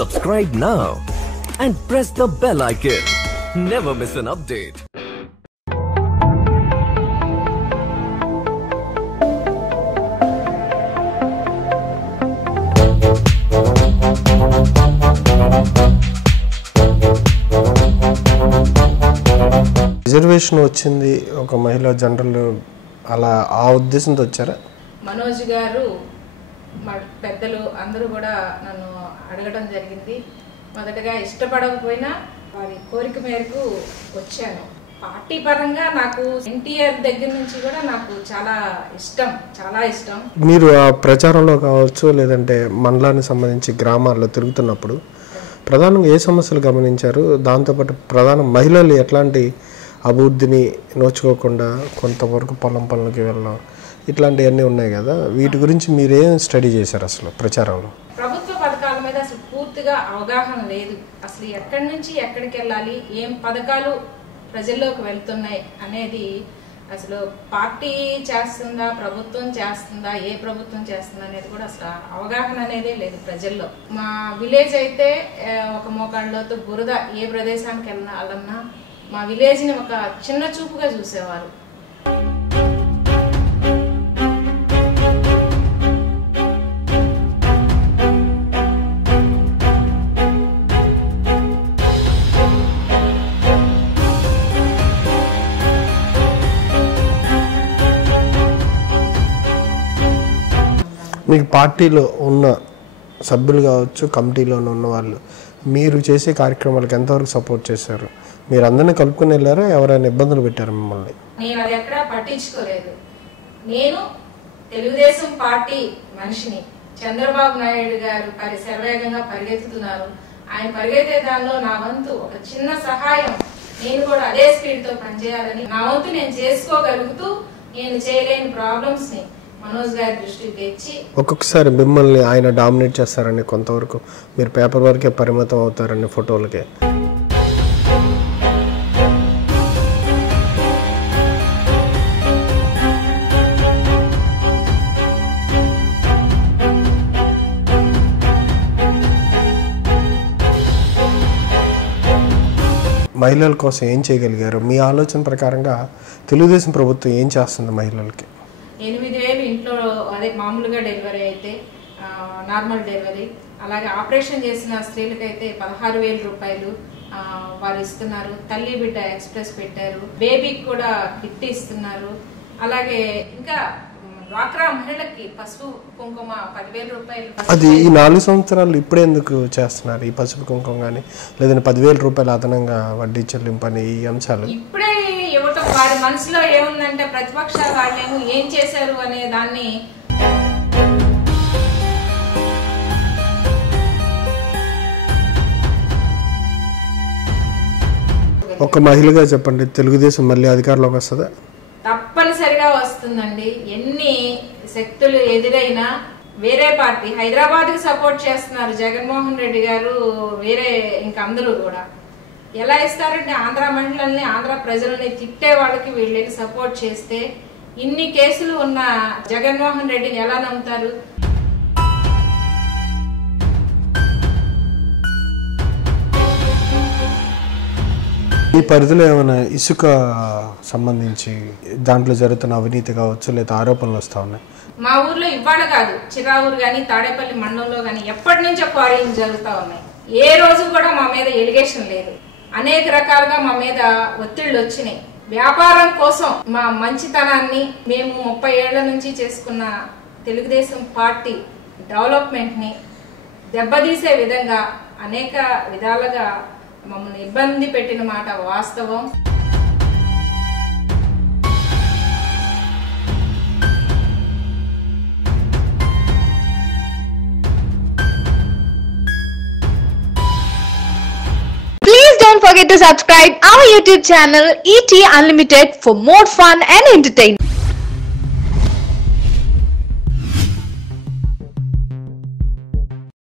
Subscribe now and press the bell icon. Never miss an update. Reservation వచ్చింది ఒక మహిళా general అలా ఆ ఉద్దేశంతో వచ్చారా? మనోజ్ గారు మా పెద్దలు అందరూ కూడా నన్ను అడగడం జరిగింది. మొదటగా ఇష్టపడకపోయినా వారి కోరిక మేరకు వచ్చాను. పార్టీ పరంగా నాకు ఎన్టీఆర్ దగ్గర నుంచి కూడా నాకు చాలా ఇష్టం. మీరు ఆ ప్రచారంలో కావచ్చు లేదంటే మండలానికి సంబంధించి గ్రామాల్లో తిరుగుతున్నప్పుడు ప్రధానంగా ఏ సమస్యలు గమనించారు? దాంతోపాటు ప్రధాన మహిళలు ఎట్లాంటి అభివృద్ధిని నోచుకోకుండా కొంతవరకు పొలం పనులకి వెళ్ళడం ఇట్లాంటివన్నీ ఉన్నాయి కదా, వీటి గురించి మీరేం స్టడీ చేశారు అసలు ప్రచారంలో? ప్రభుత్వ పథకాల మీద అసలు పూర్తిగా అవగాహన లేదు. అసలు ఎక్కడి నుంచి ఎక్కడికి వెళ్ళాలి, ఏం పథకాలు ప్రజల్లోకి వెళ్తున్నాయి అనేది అసలు పార్టీ చేస్తుందా, ప్రభుత్వం చేస్తుందా, ఏ ప్రభుత్వం చేస్తుందా అనేది కూడా అసలు అవగాహన అనేదే లేదు ప్రజల్లో. మా విలేజ్ అయితే ఒక మోకాళ్ళతో బురద, ఏ ప్రదేశానికి వెళ్ళాలన్నా మా విలేజ్ని ఒక చిన్న చూపుగా చూసేవారు. మీకు పార్టీలో ఉన్న సభ్యులు కావచ్చు, కమిటీలో ఉన్న వాళ్ళు మీరు చేసే కార్యక్రమాలకు ఎంతవరకు సపోర్ట్ చేశారు? మీరు అందరినీ కలుపుకొని వెళ్ళారా? ఎవరైనా ఇబ్బందులు పెట్టారు మిమ్మల్ని? నేను అది ఎక్కడా పట్టించుకోలేదు. నేను తెలుగుదేశం పార్టీ మనిషిని. చంద్రబాబు నాయుడు గారు శరవేగంగా పరిగెత్తుతున్నారు. ఆయన పరిగెత్తే దానిలో నా వంతు ఒక చిన్న సహాయం, నేను కూడా అదే స్పీడ్ తో పనిచేయాలని నా వంతు నేను చేసుకోగలుగుతూ నేను చేయలేని ప్రాబ్లమ్స్ ని మనోజ్ గారి దృష్టికి తెచ్చి, ఒక్కొక్కసారి మిమ్మల్ని ఆయన డామినేట్ చేస్తారని, కొంతవరకు మీరు పేపర్ వరకే పరిమితం అవుతారని ఫోటోలకే. మహిళల కోసం ఏం చేయగలిగారు? మీ ఆలోచన ప్రకారంగా తెలుగుదేశం ప్రభుత్వం ఏం చేస్తుంది మహిళలకి? 8,000 ఇంట్లో అదే మామూలుగా డెలివరీ అయితే, నార్మల్ డెలివరీ, అలాగే ఆపరేషన్ చేసిన స్త్రీలకైతే 16,000 రూపాయలు వారు ఇస్తున్నారు. తల్లి బిడ్డ ఎక్స్ప్రెస్ పెట్టారు. బేబీకి కూడా కిట్ ఇస్తున్నారు. అలాగే ఇంకా డ్వాక్రా మహిళకి పసుపు కుంకుమ 10,000 రూపాయలు. అది ఈ 4 సంవత్సరాలు ఇప్పుడే ఎందుకు చేస్తున్నారు ఈ పసుపు కుంకుమ కానీ, లేదంటే 10,000 రూపాయలు అదనంగా వడ్డీ చెల్లింపని ఈ అంశాలు ఇప్పుడే ఇవ్వటం? వారి మనసులో ఏముందంటే ప్రతిపక్షాలు వాళ్ళేమో ఏం చేశారు అనే దాన్ని. ఒక మహిళగా చెప్పండి, తెలుగుదేశం మళ్ళీ అధికారంలోకి వస్తుందా? తప్పనిసరిగా వస్తుందండి. ఎన్ని శక్తులు ఎదురైనా వేరే పార్టీ, హైదరాబాద్ కి సపోర్ట్ చేస్తున్నారు జగన్మోహన్ రెడ్డి గారు, వేరే ఇంకా అందరూ కూడా ఎలా ఇస్తారంటే ఆంధ్ర మహిళల్ని, ఆంధ్ర ప్రజల్ని తిట్టే వాళ్ళకి వీళ్ళని సపోర్ట్ చేస్తే ఇన్ని కేసులు ఉన్న జగన్మోహన్ రెడ్డిని ఎలా నమ్ముతారు? ఈ పరిధిలో ఏమైనా ఇసుక సంబంధించి దాంట్లో జరుగుతున్న అవినీతి కావచ్చు లేదా ఆరోపణలు వస్తా ఉన్నాయి? మా ఊర్లో ఇవాళ కాదు, చిరావూరు గాని తాడేపల్లి మండలంలో గాని ఎప్పటి నుంచో క్వారీలు జరుగుతూ ఉన్నాయి. ఏ రోజు కూడా మా మీద ఎలిగేషన్ లేదు. అనేక రకాలుగా మా మీద ఒత్తిళ్లు వచ్చినాయి. వ్యాపారం కోసం మా మంచితనాన్ని, మేము 30 ఏళ్ల నుంచి చేసుకున్న తెలుగుదేశం పార్టీ డెవలప్మెంట్ ని దెబ్బతీసే విధంగా అనేక విధాలుగా మమ్మల్ని ఇబ్బంది పెట్టిన మాట వాస్తవం. Don't forget to subscribe our YouTube channel ET Unlimited for more fun and entertainment.